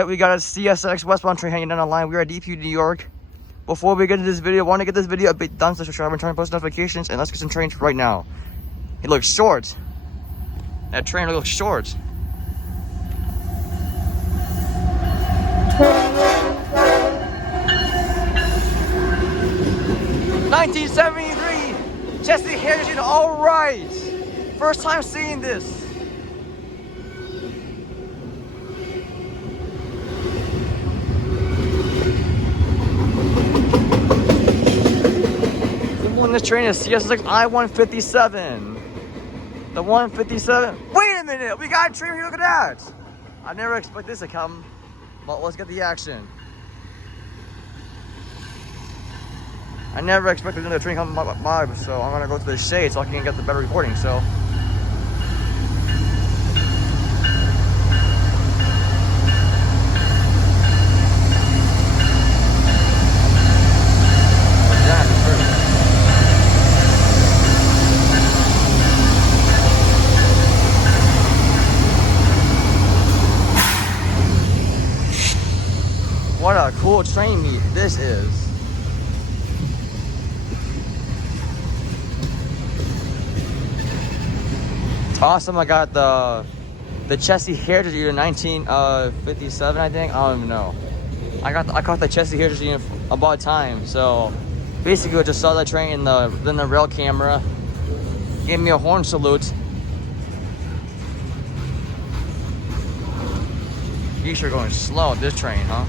Alright, we got a CSX Westbound train hanging down the line. We are at Depew, New York. Before we get into this video, I want to get this video a bit done, so subscribe and turn on post notifications, and let's get some trains right now. It looks short. That train looks short. (1973) Chessie Heritage, alright! First time seeing this. This train is CSX I-157. The 157. Wait a minute, we got a train here. Look at that. I never expect this to come, but let's get the action. I never expected another train coming by, so I'm gonna go to the shade so I can get the better recording. So. What a cool train meet this is. It's awesome. I got the Chessie Heritage Unit 1957, I think. I don't even know. I caught the Chessie Heritage Unit about time. So basically I just saw that train in the rail camera. Gave me a horn salute. You sure going slow this train, huh?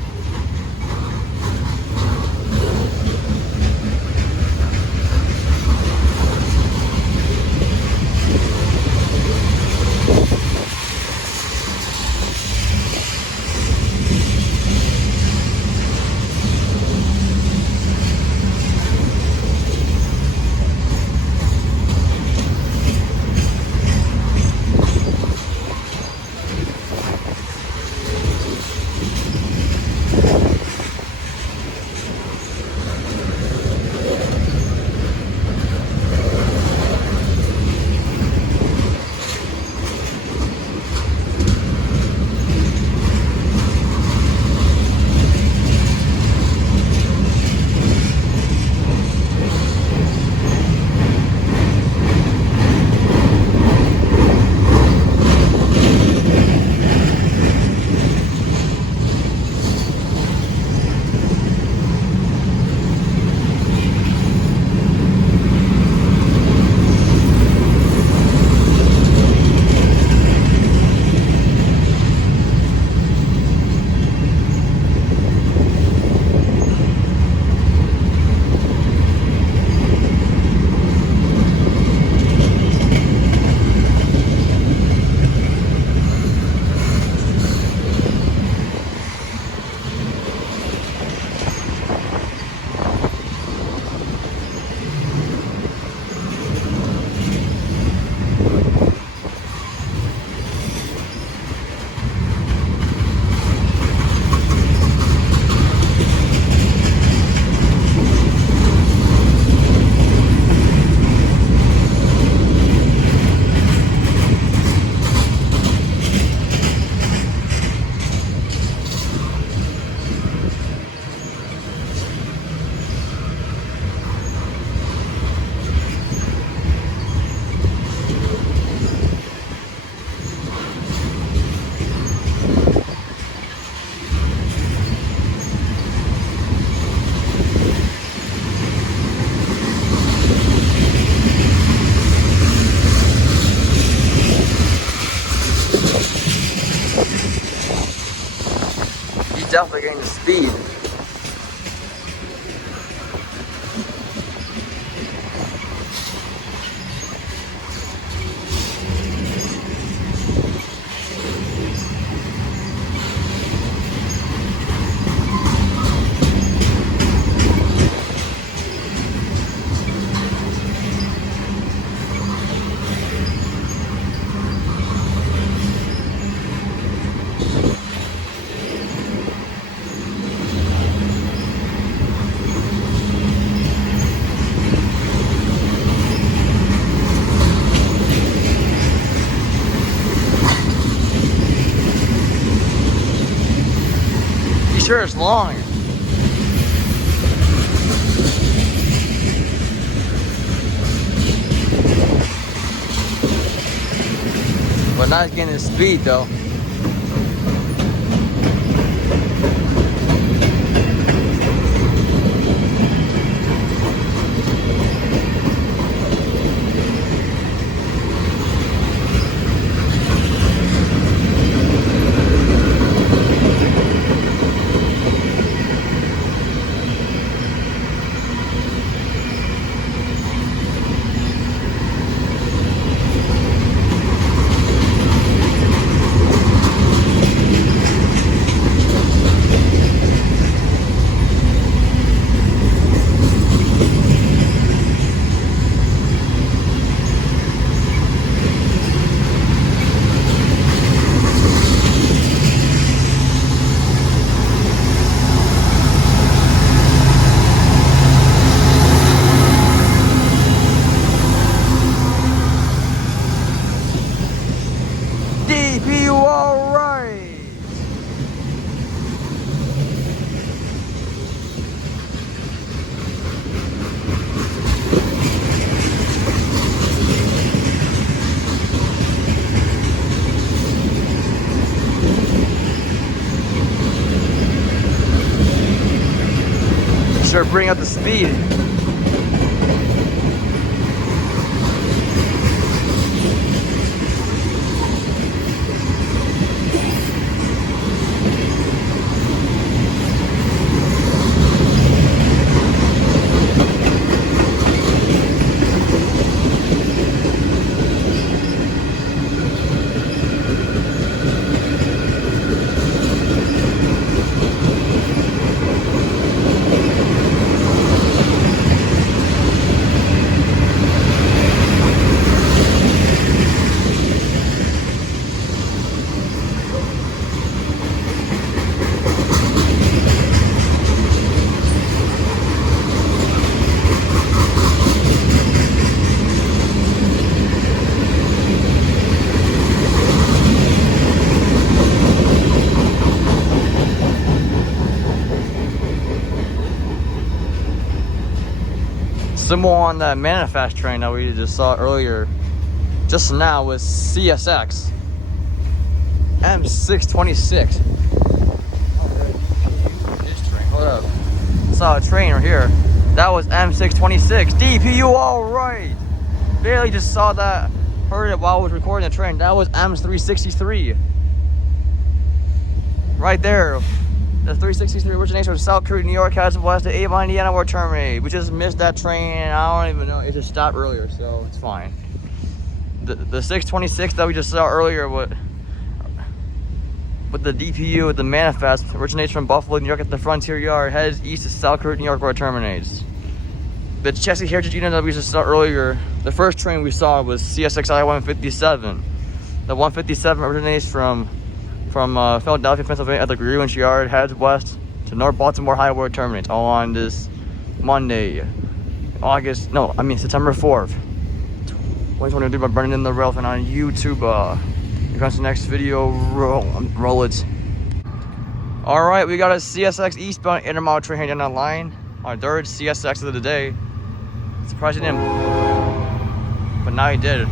Definitely getting the speed. sure it's long. But not getting the speed though. Depew, alright! Sure, bring up the speed. Similar on that manifest train that we just saw earlier, just now, was CSX M626. This train, hold up. Saw a train right here. That was M626. DPU, alright. Barely just saw that, heard it while I was recording the train. That was M363. Right there. The 363 originates from Selkirk, New York, has west to Avon, Indiana, where it terminated. We just missed that train. I don't even know. It just stopped earlier, so it's fine. The 626 that we just saw earlier with the DPU, with the manifest, originates from Buffalo, New York at the Frontier Yard, heads east to Selkirk, New York, where it terminates. The Chessie Heritage Unit that we just saw earlier, the first train we saw was CSX I-157. The 157 originates from Philadelphia, Pennsylvania at the Greenwich Yard, heads west to North Baltimore Highway, where it terminates, all on this Monday, September 4th, 2023, by Burning in the Railfanning on YouTube. Here comes the next video. Roll it. Alright, we got a CSX Eastbound Intermodal train down that line. Our third CSX of the day. Surprised he didn't, but now he did.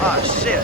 Ah, shit.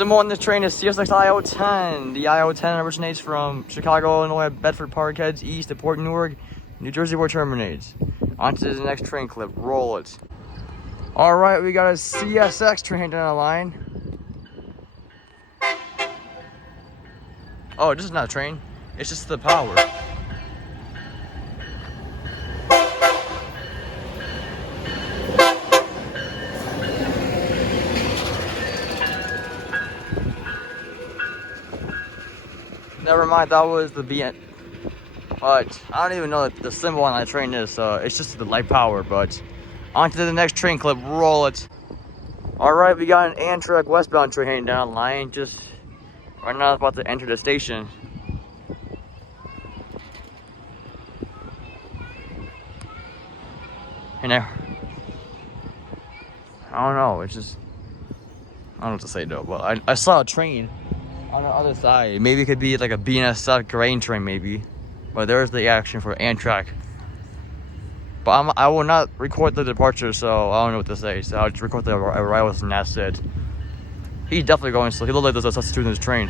Symbol on this train is CSX IO10. The IO10 originates from Chicago, Illinois, Bedford, Park heads east to Port Newark, New Jersey, where it terminates. On to the next train clip. Roll it. All right, we got a CSX train down the line. Oh, this is not a train. It's just the power. Never mind, that was the BN. But I don't even know what the symbol on that train is, so it's just the light power. But on to the next train clip. Roll it. All right, we got an Amtrak westbound train down the line. Just right now, it's about to enter the station. And I don't know. It's just I don't know what to say though. But I saw a train on the other side. Maybe it could be like a BNSF grain train, maybe. But there's the action for Amtrak. But I will not record the departure, so I don't know what to say. So I'll just record the arrivals and that's it. He's definitely going slow. He looks like there's a substitute in his train.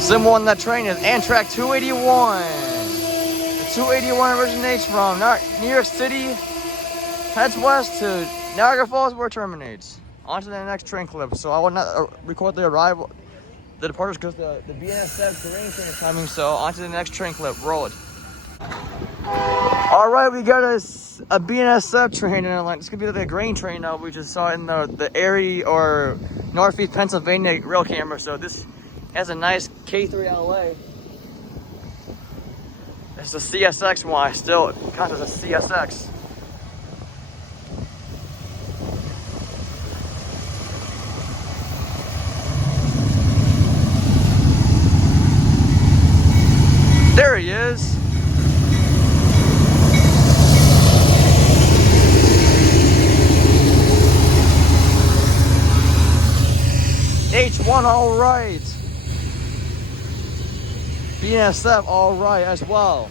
Symbol on that train is Amtrak 281. The 281 originates from New York City, heads west to Niagara Falls, where it terminates. On to the next train clip. So I will not record the arrival, the departures, because the BNSF grain train is coming. So on to the next train clip. Roll it. All right, we got a BNSF train in the line. This could be like a grain train now. We just saw it in the Erie or Northeast Pennsylvania rail camera. So this has a nice K3LA. It's a CSX one. I still count as a CSX. There he is. H1, all right. BNSF, all right as well.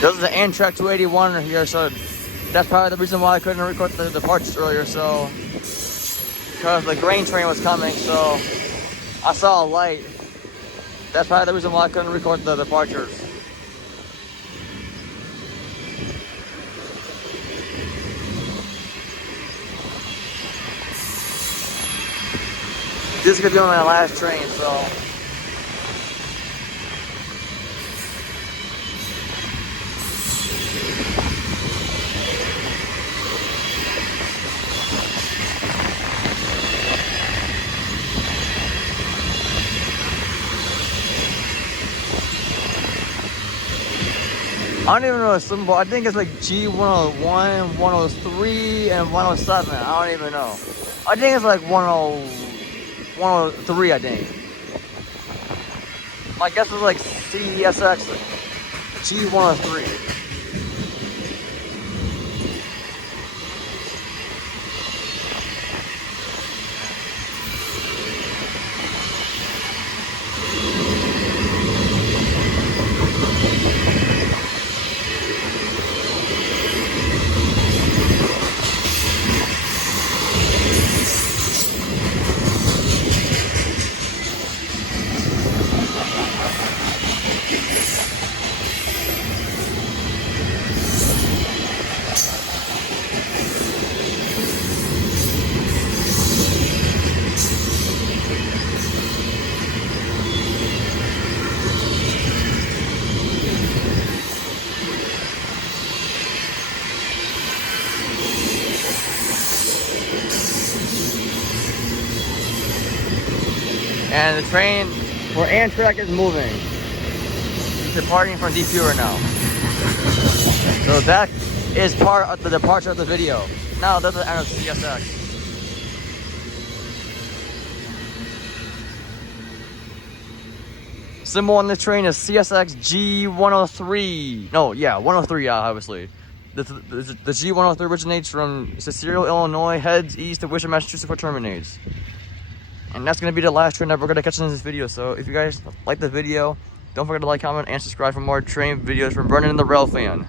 This is the Amtrak 281 here, so that's probably the reason why I couldn't record the departures earlier. So, because the grain train was coming, so I saw a light. That's probably the reason why I couldn't record the departures. This could be on my last train, so. I don't even know the symbol. I think it's like G101, 103, and 107. I don't even know. I think it's like 103, I think. My guess is like CSX G103. And the train for Amtrak is moving. It's departing from Depew right now. So that is part of the departure of the video. Now that's the end of CSX. Symbol on the train is CSX G103. No, yeah, 103, yeah, obviously. The G103 originates from Cicero, Illinois, heads east to Worcester, Massachusetts, where terminates. And that's going to be the last train that we're going to catch in this video. So if you guys like the video, don't forget to like, comment, and subscribe for more train videos from Bergan and the Railfan.